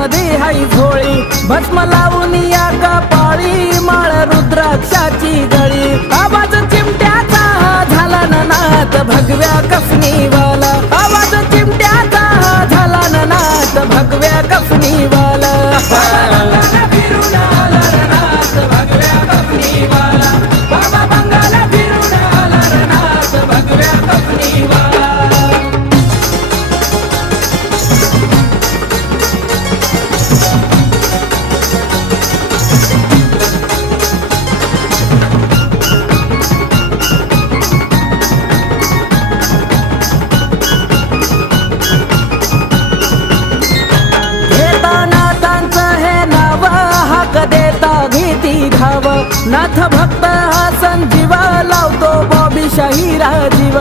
मध्ये हाई झोळी, भस्म लावून या कपाळी, माळ रुद्राक्षाची गळी, आवाज चिमट्याचा झाला ना नाच भगव्या कफनीवाला, आवाज चिमट्याचा झाला ना नाच भगव्या कफनीवाला. फिरून आला रे नाच भगव्या कफनीवाला, बाबा बंगाला फिरून आला रे नाच भगव्या कफनीवाला. नाथ भक्त हा संजीवा लावतो बॉबी शाहीरा जीव.